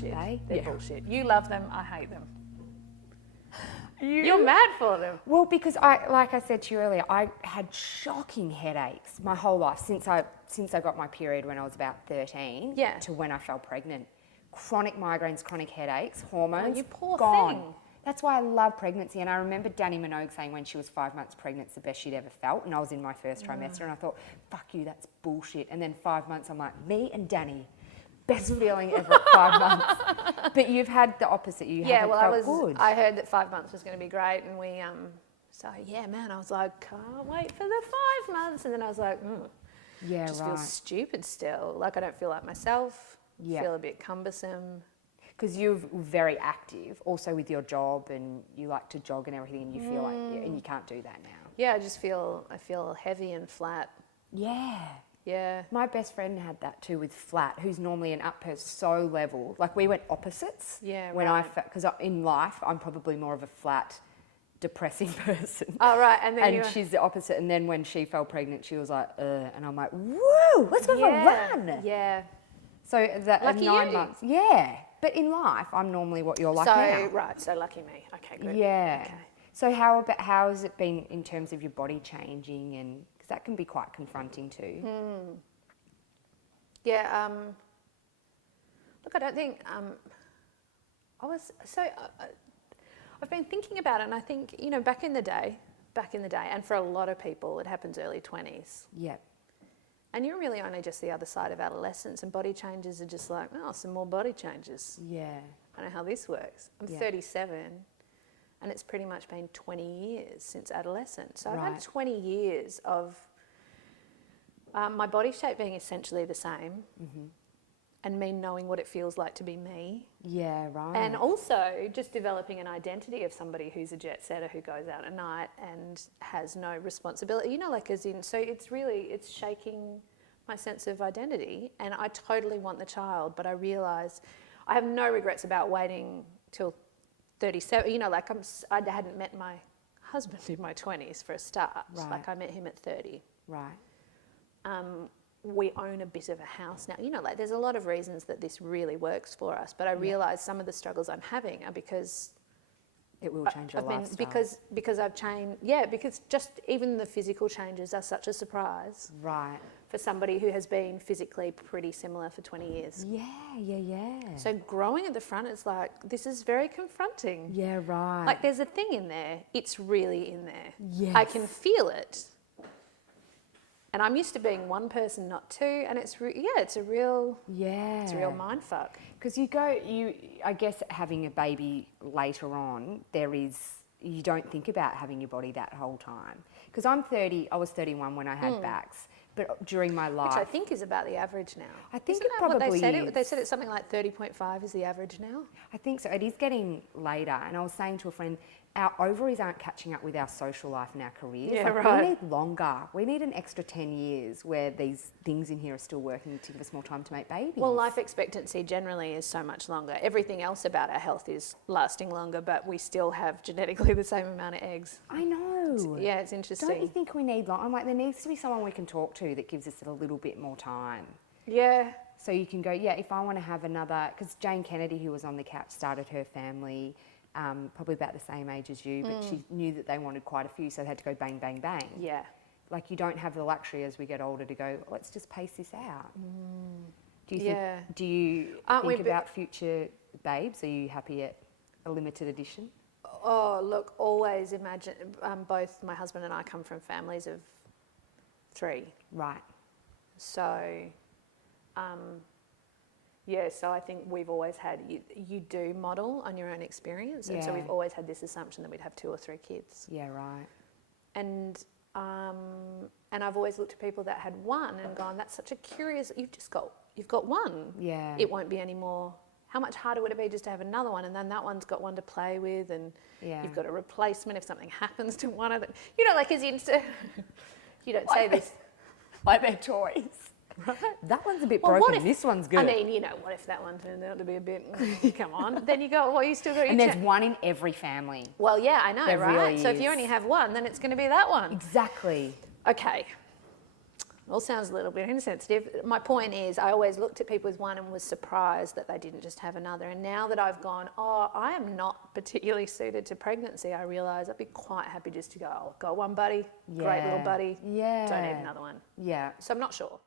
bullshit. Aren't they? They're Yeah. bullshit. You love them, I hate them. You're mad for them. Well, because like I said to you earlier, I had shocking headaches my whole life since I got my period when I was about 13 to when I fell pregnant. Chronic migraines, chronic headaches, hormones, you poor gone. thing. That's why I love pregnancy. And I remember Danny Minogue saying when she was 5 months pregnant, it's the best she'd ever felt. And I was in my first trimester and I thought, fuck you, that's bullshit. And then 5 months, I'm like, me and Danny, best feeling ever at 5 months. But you've had the opposite. You haven't felt good. I heard that 5 months was going to be great, and we so yeah, man, I was like, can't wait for the 5 months, and then I was like, yeah, just right. feel stupid still. Like I don't feel like myself. Yeah. Feel a bit cumbersome. Because you're very active, also with your job, and you like to jog and everything, and you feel like, and you can't do that now. Yeah, I feel heavy and flat. Yeah. Yeah. My best friend had that too with Flat, who's normally an up person, so level. Like we went opposites. Yeah, when right. because in life, I'm probably more of a flat, depressing person. Oh, right. And then she's the opposite. And then when she fell pregnant, she was like, and I'm like, whoa, let's go for a run. Yeah. So that Lucky 9 you. months. Yeah. But in life, I'm normally what you're like so, now. Right, so lucky me. Okay, good. Yeah. Okay. So how has it been in terms of your body changing, and because that can be quite confronting too. Yeah. Look, I don't think I've been thinking about it, and I think back in the day, and for a lot of people, it happens early 20s. Yep. And you're really only just the other side of adolescence, and body changes are just like, some more body changes. Yeah. I know how this works. I'm 37, and it's pretty much been 20 years since adolescence. So I've had 20 years of my body shape being essentially the same, and me knowing what it feels like to be me. Yeah, right. And also just developing an identity of somebody who's a jet setter who goes out at night and has no responsibility, so it's shaking my sense of identity. And I totally want the child, but I realise I have no regrets about waiting till 37. I hadn't met my husband in my 20s for a start. Right. Like I met him at 30. Right. We own a bit of a house now. There's a lot of reasons that this really works for us, but I realise some of the struggles I'm having are because it will change your lifestyle. Because I've changed. Because just even the physical changes are such a surprise. Right. For somebody who has been physically pretty similar for 20 years. Yeah. So growing at the front, it's like, this is very confronting. Yeah, right. Like there's a thing in there. It's really in there. Yes. I can feel it. And I'm used to being one person, not two, and it's a real mind fuck. Because I guess having a baby later on, you don't think about having your body that whole time. Because I was 31 when I had backs, but during my life, which I think is about the average now. I think Isn't it that what probably is. They said it's something like 30.5 is the average now. I think so. It is getting later, and I was saying to a friend, our ovaries aren't catching up with our social life and our careers. Yeah, like, right. We need longer. We need an extra 10 years where these things in here are still working to give us more time to make babies. Well, life expectancy generally is so much longer. Everything else about our health is lasting longer, but we still have genetically the same amount of eggs. I know. It's interesting. Don't you think we need long? I'm like, there needs to be someone we can talk to that gives us a little bit more time. Yeah. So you can go, if I want to have another, because Jane Kennedy, who was on the couch, started her family probably about the same age as you, but she knew that they wanted quite a few, so they had to go bang, bang, bang. Yeah. Like you don't have the luxury as we get older to go, let's just pace this out. Do you think about future babes? Are you happy at a limited edition? Oh, look, always imagine, both my husband and I come from families of 3. Right. So, so I think we've always had, you do model on your own experience, and so we've always had this assumption that we'd have 2 or 3 kids. Yeah, right. And I've always looked at people that had 1 and gone, that's such a curious, you've got 1. Yeah. It won't be any more. How much harder would it be just to have another one, and then that one's got one to play with, and you've got a replacement if something happens to one of them. As in, you don't say this. Like their toys. Right. That one's a bit Well, broken. This one's good. I mean, what if that one turned out to be a bit, come on. Then you go, you still got your And there's one in every family. Well, yeah, I know, there right? Really so is. if you only have 1, then it's going to be that one. Exactly. Okay. all sounds a little bit insensitive. My point is, I always looked at people with one and was surprised that they didn't just have another. And now that I've gone, oh, I am not particularly suited to pregnancy, I realise I'd be quite happy just to go, oh, got one buddy, great little buddy, don't need another one. Yeah. So I'm not sure.